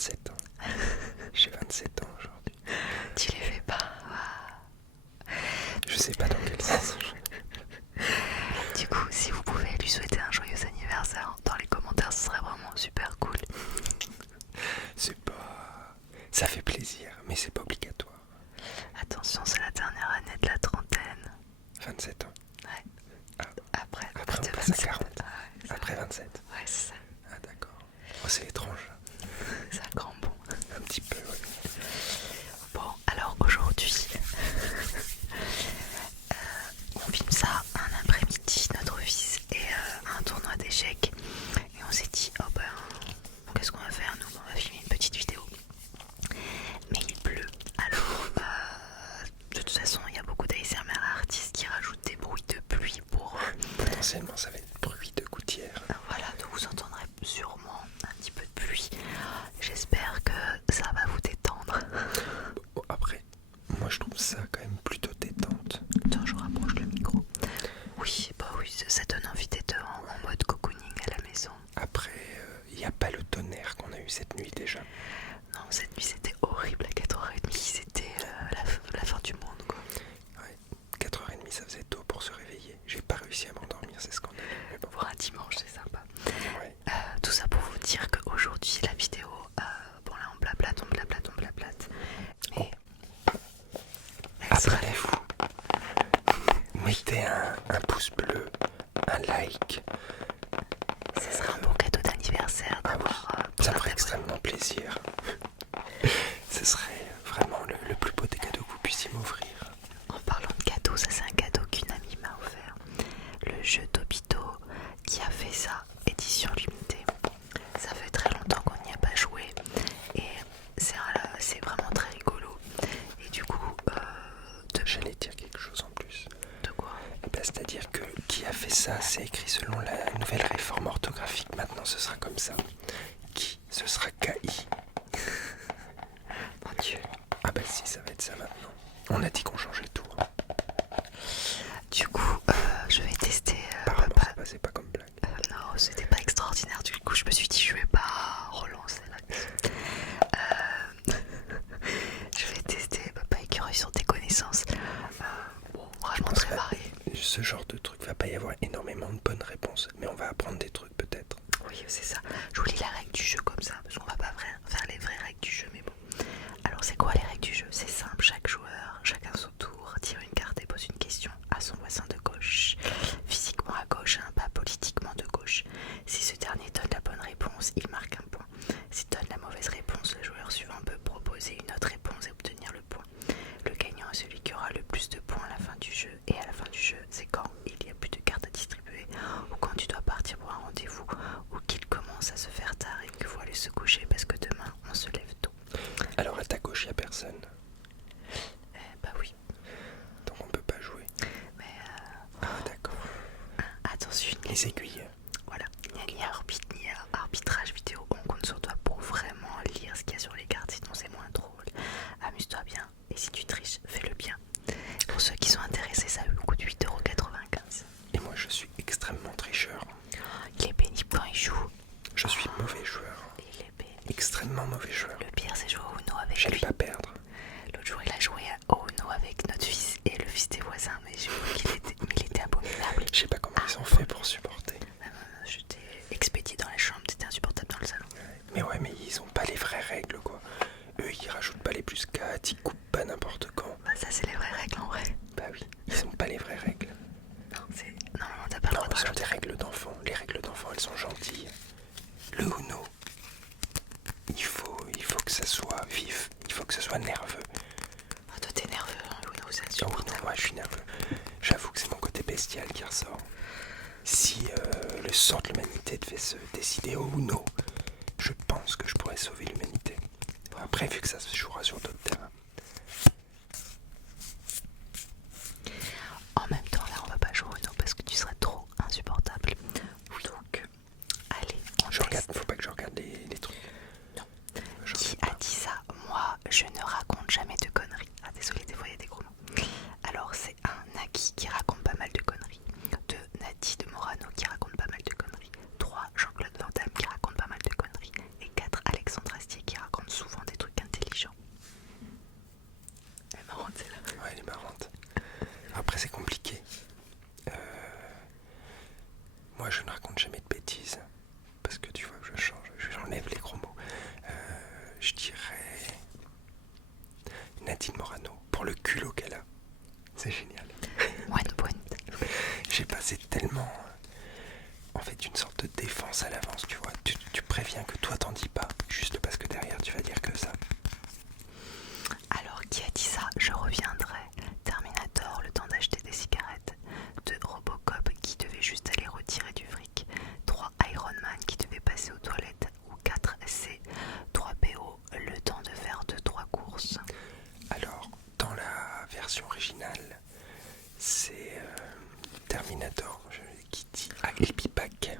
27 ans. J'ai 27 ans aujourd'hui. Tu les fais pas. Je sais pas dans quel sens. Du coup, si vous pouvez lui souhaiter un joyeux anniversaire dans les commentaires, ce serait vraiment super cool. C'est pas... Ça fait plaisir, mais c'est pas obligatoire. Attention, c'est la dernière année de la trentaine. 27 ans. Ouais. Ah. Après On de passe à 27. 40. Ouais, ça Après va. 27. Ouais, c'est ça. Ah d'accord. Oh, c'est étrange. C'est un grand bond. Un petit peu, ouais. Bon, alors aujourd'hui, on filme ça un après-midi, notre fils est à un tournoi d'échecs. Et on s'est dit, oh ben, qu'est-ce qu'on va faire nous? On va filmer une petite vidéo. Mais il pleut, alors de toute façon il y a beaucoup d'ASMR artistes qui rajoutent des bruits de pluie pour... Potentiellement, ça va être bruit de gouttière. Voilà, donc vous entendrez sûrement un petit peu de pluie. J'espère que ça va vous détendre. Bon, après, moi je trouve ça quand même plutôt détente. Attends, je rapproche le micro. Oui, bah oui, ça donne envie d'être en mode cocooning à la maison. Après, il n'y a pas le tonnerre qu'on a eu cette nuit déjà. Non, cette nuit c'était horrible, à 4h30 c'était la fin du monde quoi. Ouais, 4h30 ça faisait tôt pour se réveiller. J'ai pas réussi à m'endormir, c'est scandaleux. Mais bon, Pour un dimanche c'est sympa. ouais. Tout ça pour vous dire qu'aujourd'hui la vidéo, bon là on blablate. Mais elle sera Abonnez-vous. Mettez un pouce bleu, un like. ce sera un bon cadeau d'anniversaire d'avoir pour Ça un me ferait abonné. extrêmement plaisir. Ce serait vraiment le plus beau des cadeaux que vous puissiez m'offrir. En parlant de cadeau, ça c'est un cadeau qu'une amie m'a offert. Le jeu Tobito qui a fait ça, édition limitée. Ça fait très longtemps qu'on n'y a pas joué et c'est vraiment très rigolo. Et du coup, J'allais dire quelque chose en plus. de quoi? C'est-à-dire que qui a fait ça, c'est écrit selon la nouvelle réforme orthographique. Maintenant, ce sera comme ça. Qui? Ce sera KI. Mon Dieu. Ah bah si, ça va être ça maintenant. On a dit qu'on changeait tout. Hein. Du coup, je vais tester. Apparemment, ça passait pas comme blague. Non, c'était pas extraordinaire. Du coup, je me suis dit, je vais pas relancer là. Je vais tester Papa Écureuil sur tes connaissances. Bon, franchement, très varié. Ce genre de truc va pas y avoir énormément de bonnes réponses, mais on va apprendre des trucs peut-être. Oui, c'est ça. Je vous lis la règle du jeu comme ça, parce qu'on va pas faire les vraies règles du jeu, mais bon. Alors, c'est quoi les règles du jeu? C'est simple, chaque joueur, chacun son tour, tire une carte et pose une question à son voisin de gauche. Physiquement à gauche, hein, pas politiquement de gauche. Si ce dernier donne la bonne réponse, il marque un point. S'il donne la mauvaise réponse, le joueur suivant peut proposer une autre réponse et obtenir le point. Le gagnant est celui qui aura le plus de points à la fin du jeu. Et à la fin du jeu, c'est quand il y a plus de cartes à distribuer, ou quand tu dois partir pour un rendez-vous, ou qu'il commence à se faire tard et qu'il faut aller se coucher parce que demain on se lève tôt. Alors à ta gauche, y a personne. Bah oui. Donc on peut pas jouer. Mais Ah d'accord. attention, Les aiguilles. voilà, il n'y a ni arbitre ni arbitrage vidéo. On compte sur toi pour vraiment lire ce qu'il y a sur les cartes, sinon c'est moins drôle. Amuse-toi bien, et si tu triches, fais-le bien. Pour ceux qui sont intéressés, ça coûte 8,95 €. Et moi je suis extrêmement tricheur. Il est pénible quand il joue. Je suis mauvais joueur. Il est pénible. Extrêmement mauvais joueur. Le pire, c'est jouer au Uno avec J'aime lui. pas perdre. L'autre jour, il a joué au Uno avec notre fils et le fils des voisins, mais j'ai vu qu'il était abominable. Je sais pas comment ils ont fait pour supporter. J'étais expédié dans la chambre, c'était insupportable dans le salon. Mais ouais, mais ils ont pas les vraies règles quoi. Eux ils rajoutent pas les plus 4, ils coupent pas n'importe quand. Bah, ça, c'est les vraies règles en vrai. Bah oui, ils ont pas les vraies règles. Non, normalement, t'as pas le droit de Ce sont rajouter. des règles d'enfants. Les règles d'enfants elles sont gentilles. Le Uno, il faut que ça soit vif, il faut que ça soit nerveux. Ah, toi, t'es nerveux, hein, Uno, c'est Oh insupportable. non, moi je suis nerveux. J'avoue que c'est mon côté bestial qui ressort. Si le sort de l'humanité devait se décider au Uno, je pense que je pourrais sauver l'humanité. Après, vu que ça se jouera sur d'autres terrains. En même temps, là, on va pas jouer au Uno parce que tu serais trop insupportable. Donc, allez, on Je regarde, teste. faut pas que je regarde les trucs. Non. Je Qui regarde a dit ça? Moi, je ne raconte jamais de conneries. Ah, désolé, des fois il y a des gros mots. Alors, c'est un Naki qui raconte pas mal de conneries. 2, Nati de Morano qui raconte pas mal de conneries. 3, Jean-Claude Van Damme qui raconte pas mal de conneries. Et 4, Alexandre Astier qui raconte reviens que toi t'en dis pas, juste parce que derrière tu vas dire que ça. Alors, qui a dit ça? Je reviendrai. Terminator, le temps d'acheter des cigarettes. 2. Robocop, qui devait juste aller retirer du fric. 3. Iron Man, qui devait passer aux toilettes. Ou 4. C. 3 PO, le temps de faire 2-3 courses. Alors, dans la version originale, c'est Terminator qui dit I'll be back.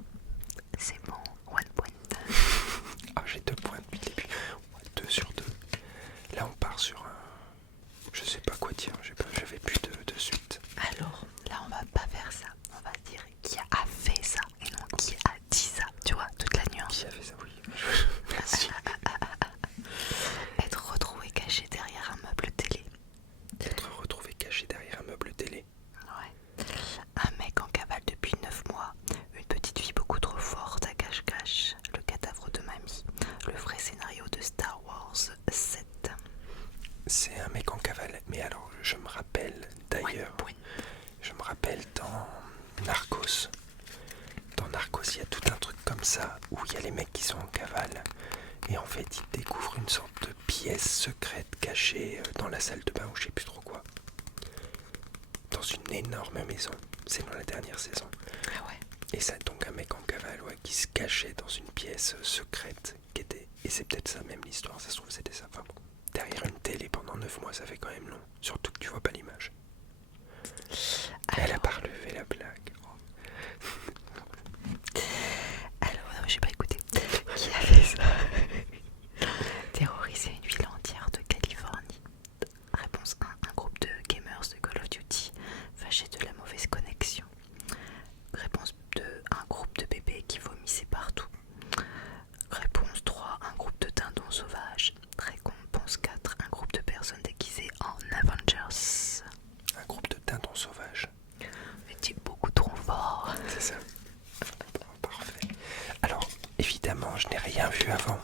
C'est bon, 1 point. Ah, j'ai 2 points depuis le début. 2 sur 2. Là, on part sur un. Je sais pas quoi dire, j'avais plus de suite. Alors, là, on va pas faire ça. On va dire qui a fait ça et non qui a dit ça. Tu vois, toute la nuance. Qui a fait ça? Oui. Merci. Être retrouvé caché derrière un meuble télé. Être retrouvé caché derrière un meuble télé. Ouais. Un mec en cavale depuis 9 mois. Une petite fille beaucoup trop forte à cache-cache. Le cadavre de mamie. Le vrai scénario de Star Wars 7. C'est un mec en cavale. Mais alors, je me rappelle d'ailleurs. Oui. Je me rappelle dans Narcos. Dans Narcos, il y a tout un truc comme ça où il y a les mecs qui sont en cavale. Et en fait, ils découvrent une sorte de pièce secrète cachée dans la salle de bain ou je sais plus trop quoi. Dans une énorme maison. C'est dans la dernière saison. Ah ouais. Et ça, donc un mec en cavale qui se cachait dans une pièce secrète qui était. Et c'est peut-être ça même l'histoire, ça se trouve c'était ça. Enfin bon. Derrière une télé pendant 9 mois, ça fait quand même long. Surtout que tu vois pas l'image. Elle a pas relevé la blague. Alors, non, j'ai pas écouté. Qui a fait ça? Terroriser une ville entière de Californie. Réponse 1. Un groupe de gamers de Call of Duty fâchés de la mauvaise connexion. Réponse 2. Un groupe de bébés qui vomissaient partout. Réponse 3. Un groupe de dindons sauvages. Réponse 4. Un groupe de personnes déguisées en Avengers. Un groupe de dindons sauvages. Mais tu es beaucoup trop fort. C'est ça. Bon, parfait. Alors, évidemment, je n'ai rien vu avant.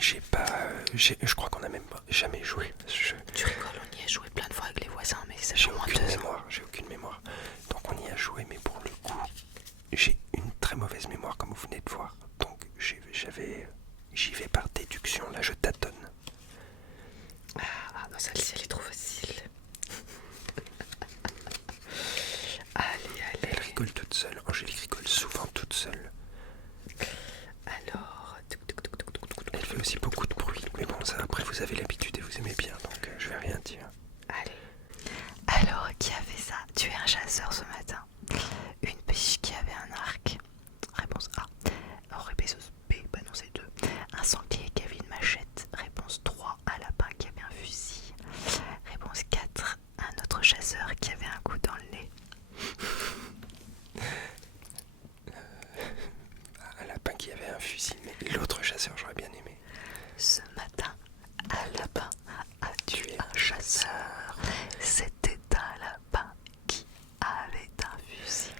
J'ai pas. Je crois qu'on a même jamais joué. Tu rigoles, on y a joué plein de fois avec les voisins, mais ça fait J'ai au moins aucune 2 ans. mémoire. J'ai aucune mémoire. Donc on y a joué, mais pour le coup, j'ai une très mauvaise mémoire, comme vous venez de voir. Donc j'y vais par déduction. Là, je tâtonne. Ah non, celle-ci elle est trop facile. Allez, Elle rigole toute seule. Angélique rigole souvent toute seule. Alors, Elle fait aussi beaucoup de bruit. Mais bon, ça, après, vous avez l'habitude et vous aimez bien. Donc je vais rien dire. allez. Alors, qui a fait ça? Tuer un chasseur ce matin. Une biche qui avait un arc. Réponse A. Réponse B. Bah non, c'est 2. Un sanglier qui avait une machette. Réponse 3. Un lapin qui avait un fusil. Réponse 4. Un autre chasseur qui avait un coup dans le nez. Un lapin qui avait un fusil. Mais l'autre chasseur, j'aurais bien aimé. Ce matin, un lapin a tué un chasseur. C'était un lapin qui avait un fusil.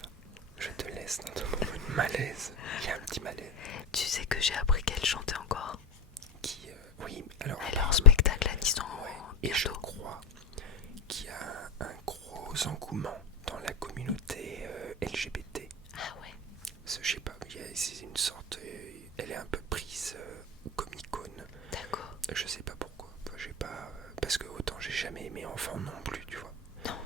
Je te laisse dans ton moment de malaise. Il y a un petit malaise. Tu sais que j'ai appris qu'elle chantait encore. Qui, oui, alors. Elle est en spectacle à Nice dans Et je bientôt. crois qu'il y a un gros engouement dans la communauté LGBT. Ah ouais. Je sais pas, c'est une sorte. Elle est un peu prise comme icône. D'accord. Je sais pas pourquoi. J'ai pas. Parce que autant j'ai jamais aimé enfant non plus, tu vois. Non.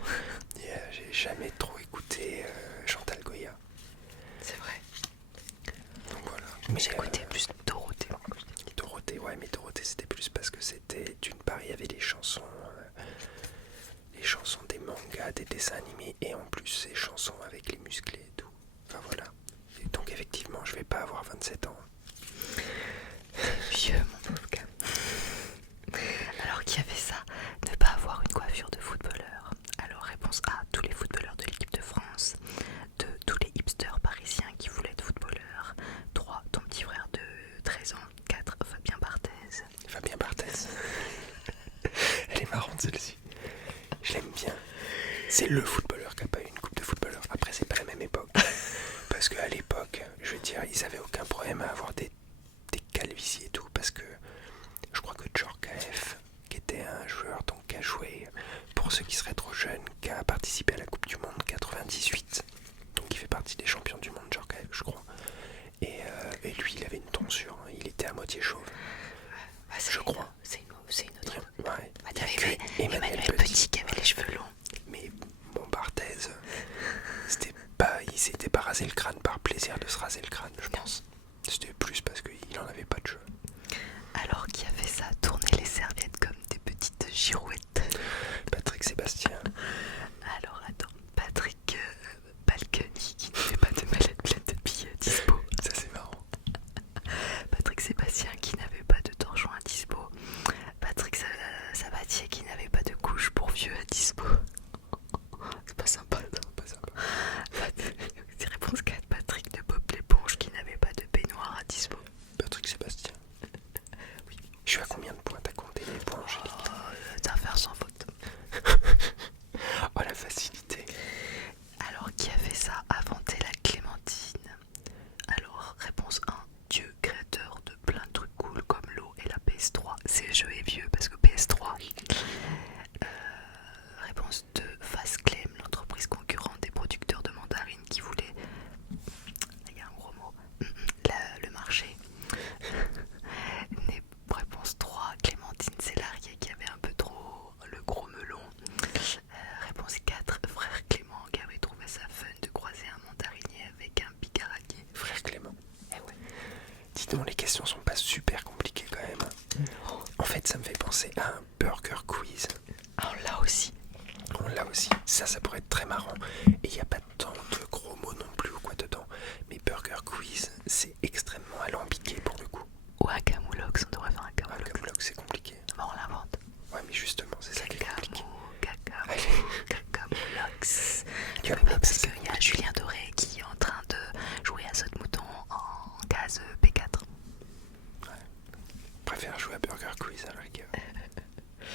Et j'ai jamais trop écouté Chantal Goya. C'est vrai. Donc voilà. Mais j'écoutais plus Dorothée. Dorothée, ouais, mais Dorothée c'était plus parce que c'était d'une part il y avait les chansons des mangas, des dessins animés et en plus ces chansons avec les musclés et tout. Enfin voilà. Et donc effectivement je vais pas avoir 27 ans. Vieux, mon pauvre gars. Alors, qui avait ça? Ne pas avoir une coiffure de footballeur. Alors, réponse A, tous les footballeurs de l'équipe de France. 2, tous les hipsters parisiens qui voulaient être footballeurs. 3, ton petit frère de 13 ans. 4, Fabien Barthez. Fabien Barthez. Elle est marrante celle-ci. Je l'aime bien. C'est le footballeur qui a pas eu une coupe de footballeur. Après c'est pas la même époque. Parce qu'à l'époque, je veux dire, ils avaient aucun problème à avoir des calvities et tout. Parce que je crois que Djorkaeff, qui était un joueur donc qui a joué, pour ceux qui seraient trop jeunes, qui a participé à la Coupe du Monde 98. Donc il fait partie des champions du monde, Djorkaeff, je crois. Et lui, il avait une tonsure. Bastien qui n'avait pas de torchon à dispo. Patrick Sabatier qui n'avait pas de couche pour vieux à dispo. C'est pas sympa, non? Pas sympa. Réponse 4, Patrick de Bob l'éponge qui n'avait pas de baignoire à dispo. Patrick Sébastien. Oui. Je suis à combien de points? T'as compté les points, Angélique? T'as faire sans faute. Oh la facilité. Alors qui a fait ça? Inventer la clémentine. Alors réponse 1, Dieu créateur de plein de trucs cool comme l'eau et la PS3. C'est jeu est vieux parce que PS3. Réponse 2, Fastclaim, l'entreprise concurrente des producteurs de mandarines qui voulait, il y a un gros mot, le marché. Réponse 3, Clémentine Célarier qui avait un peu trop le gros melon. Réponse 4, frère Clément qui avait trouvé ça fun de croiser un mandarinier avec un bigaradier. Frère Clément. Eh ouais. Dis donc, les questions sont pas super compliquées quand même. En fait, ça me fait penser à un burger quiz. Ah, on l'a aussi. On l'a aussi. Ça pourrait être très marrant. Et il n'y a pas tant de gros mots non plus ou quoi dedans. Mais burger quiz, c'est extrêmement alambiqué pour le coup. Ou un camoulox, on devrait faire un Un camoulox. camoulox, c'est compliqué. Bon, on l'invente. Ouais, mais justement, c'est ça qui est compliqué. Camoulox. Tu Mais parce qu'il y a Julien Doré qui est en train de jouer à Saute Mouton en gaz P4. Je préfère jouer à burger quiz à la rigueur.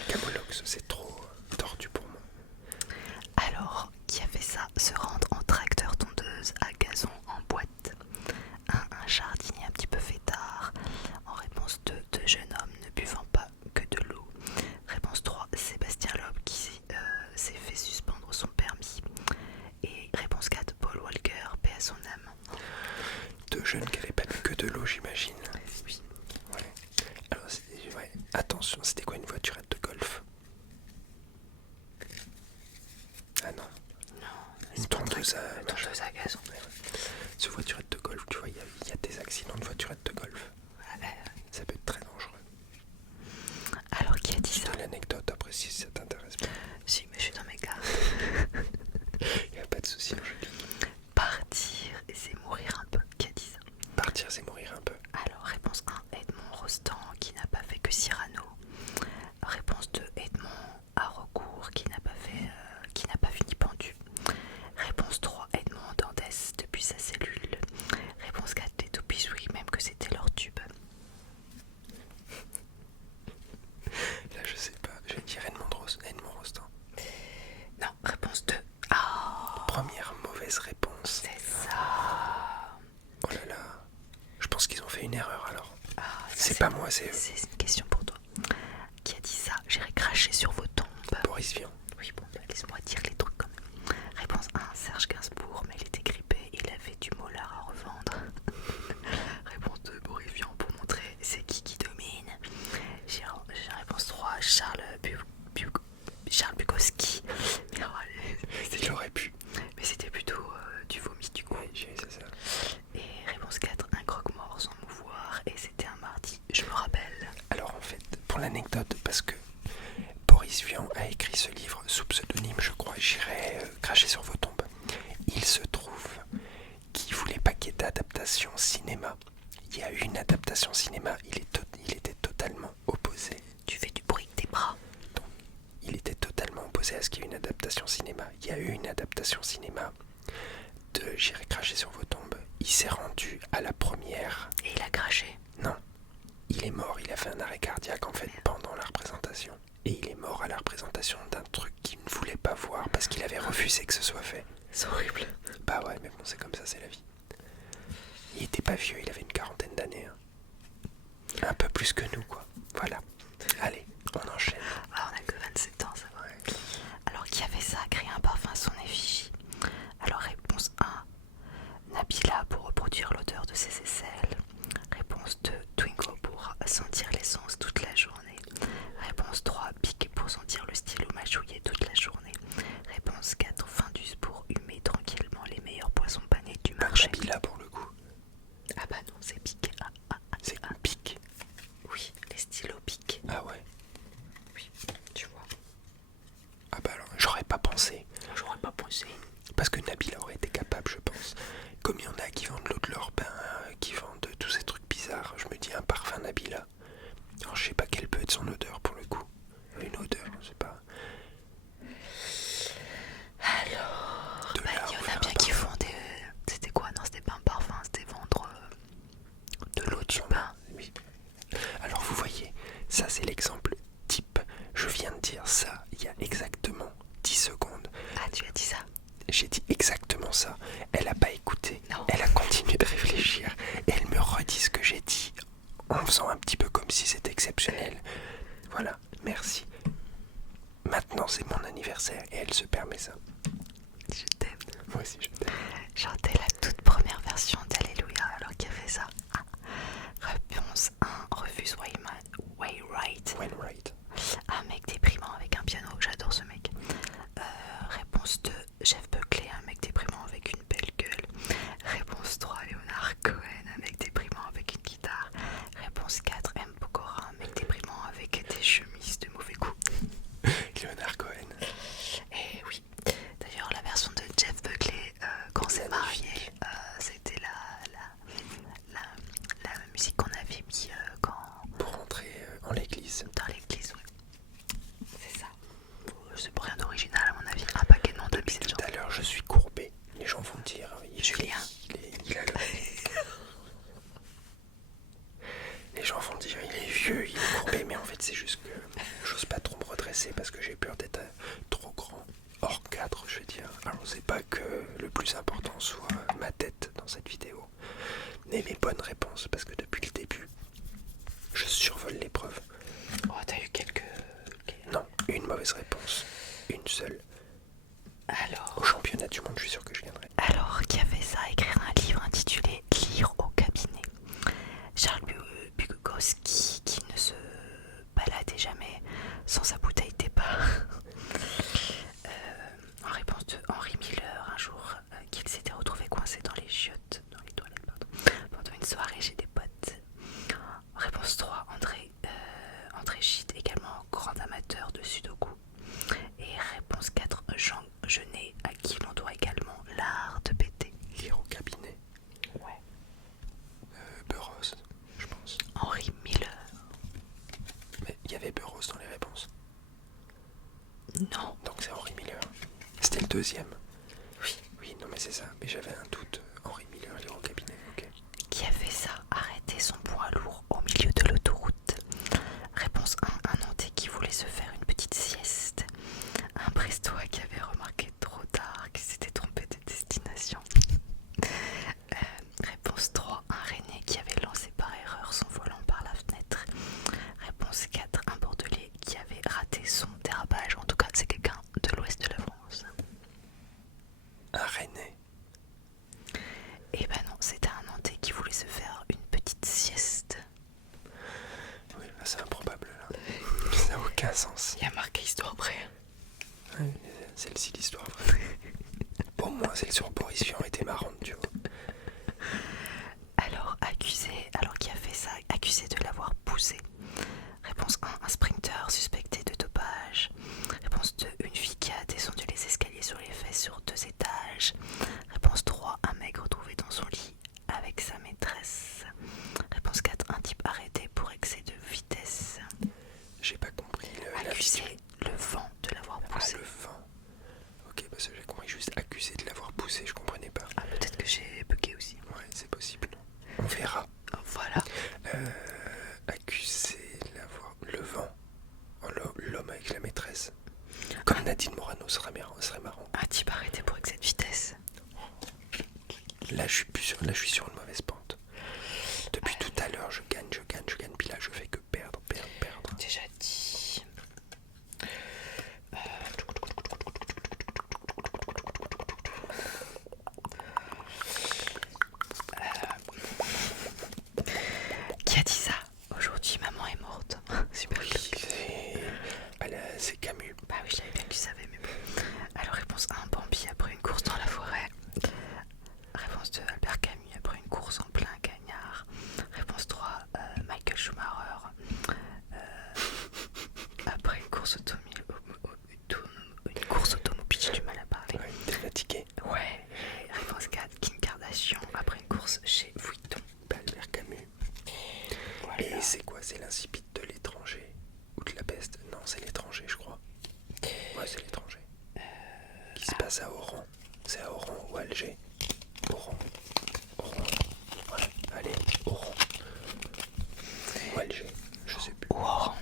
Camoulox, c'est trop tordu pour moi. Alors, qui a fait ça? Se rendre en tracteur tondeuse à gazon en boîte. Un jardinier un petit peu fêtard. En réponse 2, deux jeunes hommes ne buvant pas que de l'eau. Réponse 3, Sébastien Loeb qui s'est fait suspendre son permis. Et réponse 4, Paul Walker, paix à son âme. Deux jeunes qui n'avaient pas bu que de l'eau, j'imagine. Oui. Ouais. Alors, ouais. Attention, c'était quoi, une voiturette de golf? Ah non. Non, Une tondeuse à une tondeuse à gazon. Ouais. Ce voiturette de golf, tu vois, il y a des accidents de voiturette de golf. Ça peut être très dangereux. Alors, qui a dit ça? De l'anecdote après si ça t'intéresse pas. Si, mais je suis dans mes cartes. Il n'y a pas de souci, Angélique. Partir, c'est mourir un peu. Qui a dit ça? Partir, c'est mourir un peu. Alors, réponse 1, Edmond Rostand qui n'a pas fait que Cyrano. Réponse 2, Edmond Haraucourt qui n'a pas fini pendu. Réponse 3, Edmond Dantès depuis sa cellule. Réponse 4, les toupies, oui, même que c'était leur tube. Là, je sais pas. Je vais dire Edmond Rostand. Non, réponse 2. Ah, Première mauvaise réponse. c'est ça. Oh là là. Je pense qu'ils ont fait une erreur alors. Ah, ça, C'est pas moi, c'est eux. C'est une question pour toi. Qui a dit ça? J'irai cracher sur vos tombes. Boris Vian. Oui, bon, bah, laisse-moi dire les trucs quand même. Réponse 1, Serge Gainsbourg, mais il était grippé, il avait du molar à revendre. Réponse 2, Boris Vian pour montrer c'est qui domine. J'ai réponse 3, Charles Bukowski. Mais, Il aurait pu. mais c'était plutôt du vomi du coup. Oui, c'est ça. Et réponse 4, un croque-mort sans mouvoir, et c'était un mardi, je me rappelle. Alors en fait, pour l'anecdote, parce que Boris Vian a écrit ce livre sous pseudonyme, je crois, J'irai cracher sur vos tombes. Il se trouve qu'il voulait pas qu'il y ait d'adaptation cinéma. Il y a eu une adaptation cinéma, il était totalement opposé. Tu fais du bruit avec tes bras. Il était totalement opposé à ce qu'il y ait une adaptation cinéma. Il y a eu une adaptation cinéma de J'irai cracher sur vos tombes. Il s'est rendu à la première. Et il a craché. Non, il est mort, il a fait un arrêt cardiaque en fait pendant la représentation. Et il est mort à la représentation d'un truc qu'il ne voulait pas voir parce qu'il avait refusé que ce soit fait. C'est horrible. Bah ouais, mais bon, c'est comme ça, c'est la vie. Il était pas vieux, il avait une quarantaine d'années. Hein. Un peu plus que nous, quoi. Voilà. Allez, on enchaîne. Ah, on a que 27 ans, ça va. Ouais. Alors, qui avait ça? Créer un parfum à son effigie. Alors, réponse 1, Nabila pour reproduire l'odeur de ses aisselles. Réponse 2, Twingo pour sentir l'essence toute la journée. Réponse 3, Bic pour sentir le stylo mâchouillé toute la journée. Réponse 4, Findus pour humer tranquillement les meilleurs poissons panés du marché. Nabila pour le coup. Ah bah non, c'est Bic. C'est un pic. Oui, les stylos Bic. Ah ouais. Oui, tu vois. Ah bah alors, j'aurais pas pensé. J'aurais pas pensé. Parce que Nabila aurait été capable, je pense. Comme il y en a qui vendent l'eau de leur bain, qui vendent tous ces trucs bizarres, je me dis un parfum Nabila. Ça, c'est l'exemple type. Je viens de dire ça il y a exactement 10 secondes. Ah, tu as dit ça? J'ai dit exactement ça. Elle a pas écouté. Non. Elle a continué de réfléchir. Et elle me redit ce que j'ai dit en faisant un petit peu comme si c'était exceptionnel. Voilà, merci. Maintenant, c'est mon anniversaire et elle se permet ça. Je t'aime. Moi aussi, je t'aime. Chanter la toute première version d'Alléluia. Alors qui a fait ça? Réponse 1. Refuse Wainwright. Wainwright. Un mec déprimant avec un piano. J'adore ce mec. Réponse 2. Jeff Buckley. Un mec déprimant avec une belle gueule. Réponse 3. Leonard Cohen. Un mec déprimant avec une guitare. Réponse 4. M. Pokora. Un mec déprimant avec des chemises de mauvais goût. Leonard Cohen. Et oui. D'ailleurs, la version de Jeff Buckley, quand on s'est marié, c'était la musique qu'on avait mis quand... Pour rentrer en l'église. Dans l'église, ouais. C'est ça. C'est pour rien d'original à mon avis. Un paquet de noms de Depuis billets, tout à l'heure, je suis courbé. Les gens vont dire... Julien. Il a le... Les gens vont dire il est vieux, il est courbé, mais en fait c'est juste que j'ose pas trop me redresser parce que j'ai peur d'être trop grand. Hors cadre, je veux dire. Alors c'est pas que le plus important soit ma tête dans cette vidéo, mais mes bonnes réponses, parce que depuis le début, je survole l'épreuve. Oh, t'as eu quelques... Non, une mauvaise réponse. Une seule. Alors... Au championnat du monde, je suis sûr que je viendrai. Alors, qui a fait ça? Écrire un livre intitulé Lire au cabinet. Charles Bukowski, qui ne se baladait jamais sans sa bouteille d'épargne. En réponse de Henry Miller, un jour qu'il s'était retrouvé coincé dans les chiottes, dans les toilettes, pardon, pendant une soirée chez des potes. Réponse 3, André Gide, également grand amateur de sudoku. Et réponse 4, Jean Genet, à qui l'on doit également l'art de péter. Lire au cabinet. Ouais. Burroughs, je pense. Henry Miller. Mais il y avait Burroughs dans les réponses. Non. Donc c'est Henry Miller. C'était le deuxième. Oui. Oui, non mais c'est ça. Mais j'avais un doute. Henry Miller, lire au cabinet, ok. Qui a fait ça? Arrêter son poids lourd au milieu de l'autoroute. Réponse 1, un Nantais qui voulait se faire une petite sieste. Un Brestois qui avait remarqué trop tard qu'il s'était trompé de destination. Réponse 3, un Rennais qui avait lancé par erreur son volant par la fenêtre. Réponse 4, un Bordelais qui avait raté son dérapage. En tout cas, c'est quelqu'un de l'ouest de la France. Un Rennais. Eh ben non, c'était un Nantais qui voulait se faire une petite sieste. Oui, là c'est improbable là. Ça n'a aucun sens. Il y a marqué histoire vraie. Ouais, celle-ci l'histoire vraie. Au moins celle sur Boris Vian était marrante, tu vois. Alors qui a fait ça? Accusé de l'avoir poussé. Réponse 1, un sprinter suspecté de dopage. Réponse 2, une fille qui a descendu les escaliers sur les fesses sur 2 étages. Réponse 3, un mec retrouvé dans son lit avec sa maîtresse. Réponse 4, un type arrêté pour excès de vitesse. J'ai pas compris Accusé le vent de l'avoir poussé. Ah, le vent. Ok, parce que j'ai compris juste accusé de l'avoir poussé, je comprenais pas. Ah, peut-être que j'ai bugué aussi. Ouais, c'est possible. On verra. Voilà. Accusé de l'avoir... Le vent. Oh, l'homme avec la maîtresse. Comme Nadine Morano serait marrant. Un type arrêté pour excès de vitesse. Là, je suis plus sur, là, je suis sur une mauvaise pente. Depuis tout à l'heure, je gagne. Puis là, je fais que perdre. Déjà dit. Qui a dit ça? Aujourd'hui, maman est morte. Super. C'est Camus. Bah oui, je l'avais bien que tu savais, mais bon. Alors, réponse 1, Bambi après une course dans la forêt. Réponse 2, Albert Camus après une course en plein cagnard. Réponse 3, Michael Schumacher après une course automobile. J'ai du mal à parler. Ouais, t'es fatigué. Ouais. Et réponse 4, Kim Kardashian après une course chez Vuitton. Albert Camus. Voilà. Et c'est quoi? C'est l'incipit de l'étranger? Ou de la peste? Non, c'est l'étranger, je crois. Ouais, c'est l'étranger. Qui se passe à Oran. C'est à Oran ou Alger? Oran. Ouais, allez, Oran. Ou Alger, je sais plus. Oran.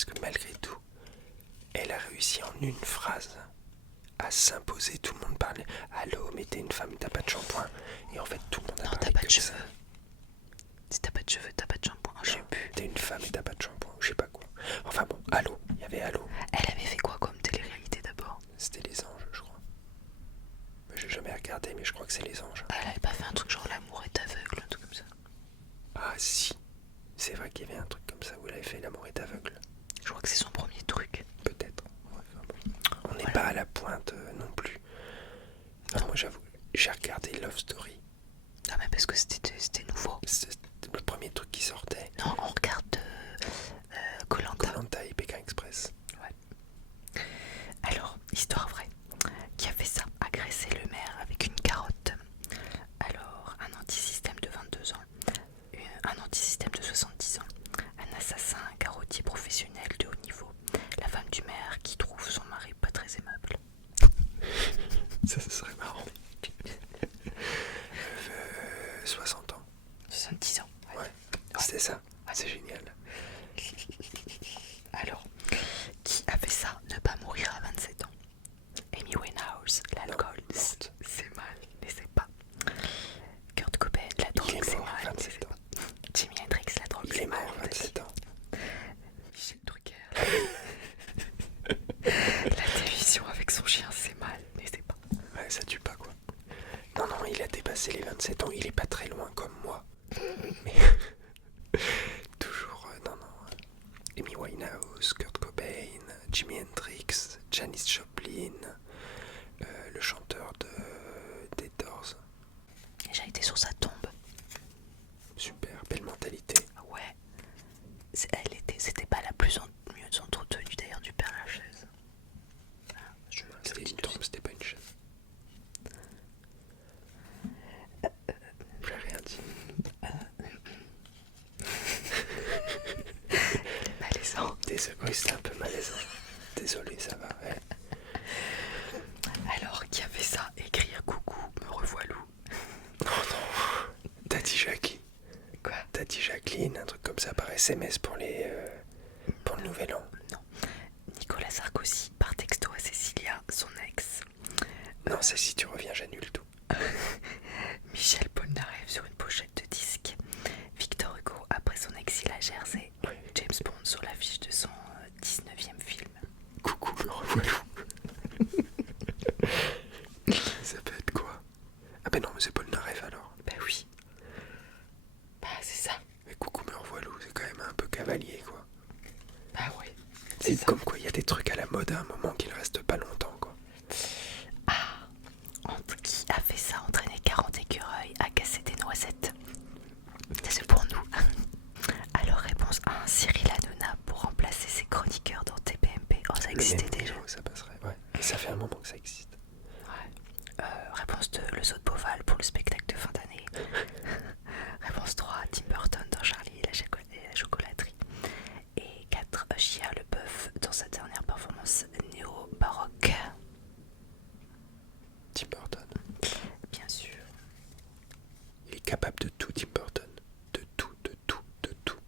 parce que malgré tout, elle a réussi en une phrase à s'imposer. Tout le monde parlait « Allô, mais t'es une femme, t'as pas de shampoing ». Et en fait, tout le monde a Non, parlé t'as pas de comme cheveux. ça. Si t'as pas de cheveux, t'as pas de shampoing. Je sais Non, plus. t'es une femme et t'as pas de shampoing, je sais pas quoi. Enfin bon, Allô, il y avait Allô. Elle avait fait quoi comme télé-réalité d'abord? C'était les anges, je crois. J'ai jamais regardé, mais je crois que c'est les anges. Elle avait pas fait un truc genre l'amour est aveugle, un truc comme ça. Ah si, c'est vrai qu'il y avait un truc comme ça où elle avait fait L'amour est aveugle. Je crois que c'est son premier truc. Peut-être. Ouais, enfin bon. On n'est pas à la pointe non plus. Non, moi j'avoue, j'ai regardé Love Story. Ah mais parce que c'était nouveau. C'était le premier truc qui sortait. Non, on regarde Koh-Lanta. Koh-Lanta et Pékin Express. Ouais. Alors, histoire vraie. Qui a fait ça? Agresser le maire avec une carotte. Alors, un anti-système de 22 ans. Un anti-système de 70 ans. Un assassin, un carottier professionnel de haut niveau. La femme du maire qui trouve son mari pas très aimable. Ça serait marrant. 60 ans. 70 ans. Ouais, c'était ça. C'est génial. Alors, qui a fait ça? Ne pas mourir à 27 ans. Amy Winehouse, l'alcool, c'est mal, mais c'est pas. Kurt Cobain, la drogue, Il est c'est mort à mal, 27 ans. Jimi Hendrix, la drogue, Il c'est est mal. mort à 27 ans. Michel Drucker. La télévision avec son chien, c'est mal, mais c'est pas. Ouais, ça tue pas quoi. Non, non, il a dépassé les 27 ans. Il est pas très loin comme moi. Mais toujours, non, non. Amy Winehouse, Kurt Cobain, Jimi Hendrix, Janis Joplin, le chanteur des Doors. J'ai été sur sa tombe. Super, belle mentalité. Ouais. C'était pas la plus mieux entretenue d'ailleurs du Père Lachaise. C'était une tombe, c'était pas une chaise. J'ai rien dit. Malaisant. Désolé, oui, c'était un peu malaisant. Désolé, ça va. Ouais. Alors, qui a fait ça? Écrire coucou, me revoilou. Non, non. T'as dit Jacqueline. Quoi? T'as dit Jacqueline, un truc comme ça par SMS pour le nouvel an. Non. Nicolas Sarkozy par texto à Cécilia, son ex. Non, c'est si tu reviens, j'annule tout. Michel Polnareff sur une pochette de disque. Victor Hugo après son exil à Jersey. Ouais. James Bond sur l'affiche de son 19e film. Coucou, me revoilou. Ça peut être quoi? Ah ben non, mais c'est pas le Naref alors. Bah oui. Bah c'est ça. Mais coucou, me revoilou, c'est quand même un peu cavalier quoi. Bah oui. C'est comme quoi il y a des trucs à la mode à un moment qui ne restent pas longtemps quoi. Ah, qui a fait ça? Entraîner 40 écureuils à casser des noisettes. C'est pour nous. Alors réponse 1, Cyril Hanouna pour remplacer ses chroniqueurs dans TPMP. Oh, ça existait déjà. Ça passerait, ouais. Et ça fait un moment que ça existe. Ouais. Réponse 2, le zoo de Beauval pour le spectacle de fin d'année. Réponse 3, Tim Burton dans Charlie et la chocolaterie. Et 4, Chia Leboeuf dans sa dernière performance néo-baroque. Tim Burton. Bien sûr. Il est capable de tout, Tim Burton. De tout, de tout, de tout.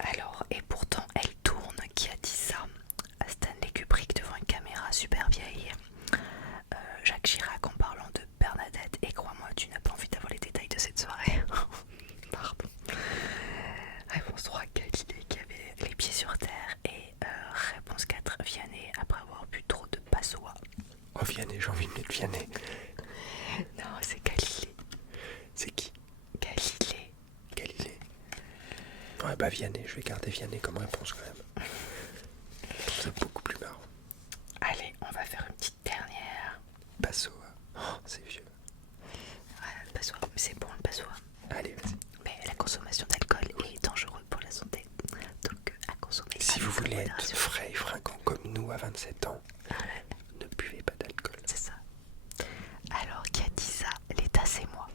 Alors, et pourtant, elle tourne. Qui a dit ça? Stanley Kubrick devant une caméra super vieille. Jacques Chirac en parlant de Bernadette. Et crois-moi, tu n'as pas envie d'avoir les détails de cette soirée. Pardon. Réponse 3, Galilée qui avait les pieds sur terre. Et réponse 4, Vianney après avoir bu trop de passoa. Oh, Vianney, j'ai envie de mettre Vianney. Non, c'est Galilée. C'est qui? Galilée. Galilée. Ouais, bah Vianney, je vais garder Vianney comme réponse quand même. Je trouve ça beaucoup plus marrant. Allez, on va faire une petite dernière. Passoa. Oh, c'est vieux. Ouais, le passoa, mais c'est bon le passoa. Allez, vas-y. Mais la consommation d'alcool est dangereuse pour la santé. Donc à consommer. Si vous voulez être modération. frais et fringant comme nous à 27 ans, ne buvez pas d'alcool. C'est ça. Alors, qui a dit ça? L'État, c'est moi.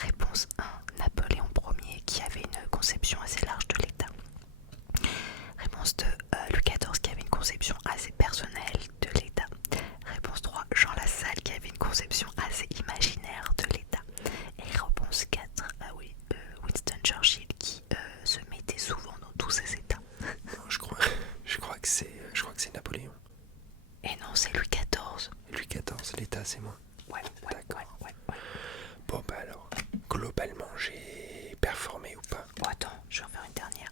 Réponse 1, Napoléon Ier qui avait une conception assez large de l'État. Réponse 2, Louis XIV qui avait une conception assez personnelle de l'État. Réponse 3, Jean Lassalle qui avait une conception assez imaginaire de l'État. Et réponse 4, Winston Churchill qui se mettait souvent dans tous ses états. c'est moi. Ouais. Bon bah alors, globalement j'ai performé ou pas? Oh, attends, je vais en faire une dernière.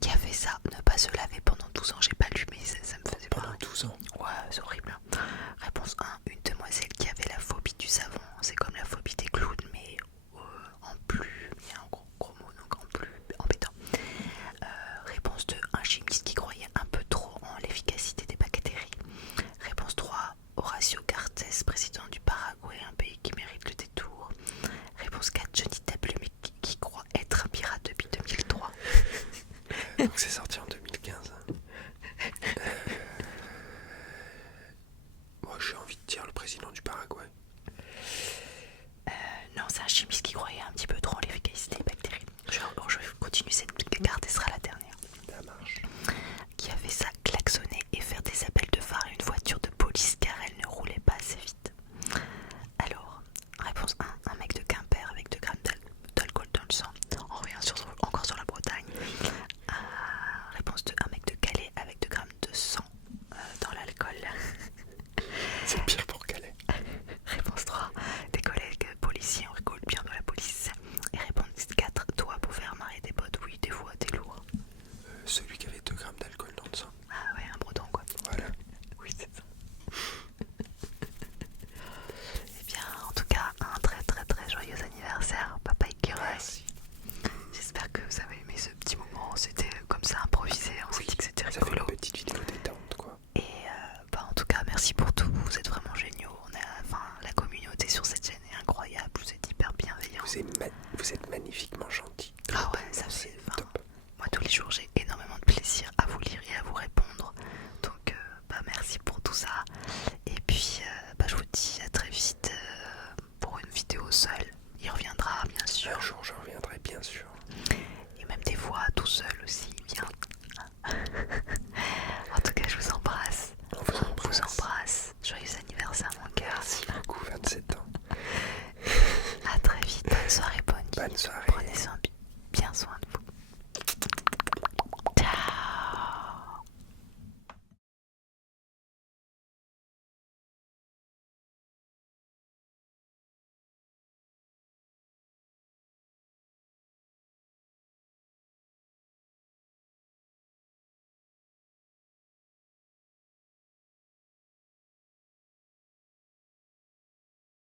Qui a fait ça? Ne pas se laver pendant 12 ans. J'ai pas lu, mais ça me faisait Pendant pareil. 12 ans? Ouais, c'est horrible. Réponse 1. Une demoiselle qui avait la phobie du savon. C'est comme la phobie des clowns, mais en plus. Il y a un gros mot, donc en plus embêtant. Réponse 2. Un chimiste qui croyait un peu trop en l'efficacité des bactéries. Réponse 3. Horacio Cartes, président du Paraguay, un pays qui mérite le détour. Réponse 4. Johnny Depp, le mec qui croit être un pirate depuis 2003. Donc c'est sorti en 2015. Moi j'ai envie de dire le président du Paraguay. Non, c'est un chimiste qui croyait un petit peu trop en l'efficacité des bactéries. Je vais continuer cette carte, et sera la dernière. Ça marche. Qui a fait ça? Klaxonner et faire des appels de phare à une voiture de police car elle ne roulait pas assez vite. Alors, réponse 1. Un mec de Quimper avec 2 grammes d'alcool dans le sang. On revient encore sur la Bretagne. Réponse 2. Un mec de Calais avec 2 grammes de sang dans l'alcool. C'est pire pour Calais. Réponse 3. Des collègues policiers, on rigole bien de la police. Et réponse 4. Toi pour faire marrer des potes, oui, des fois t'es lourd. Celui qui avait 2 grammes d'alcool dans le sang. Ah ouais, un breton quoi. Voilà. Oui, c'est ça. Eh bien, en tout cas, un très joyeux anniversaire, Papa Écureuil. Merci. J'espère que vous avez aimé ce petit moment. C'était comme ça improvisé. On s'est dit que c'était Ça fait rigolo. une petite vidéo détente quoi. Et en tout cas, merci pour tout. Vous êtes vraiment géniaux. La communauté sur cette chaîne est incroyable. Vous êtes hyper bienveillants. Vous êtes magnifiquement gentil. Ah ouais, ça c'est top. Moi tous les jours j'ai énormément de plaisir à vous lire et à vous répondre. Donc merci pour tout ça. Et puis je vous dis à très vite pour une vidéo seule. Il reviendra bien sûr. Un jour je reviendrai bien sûr. Et même des fois tout seul.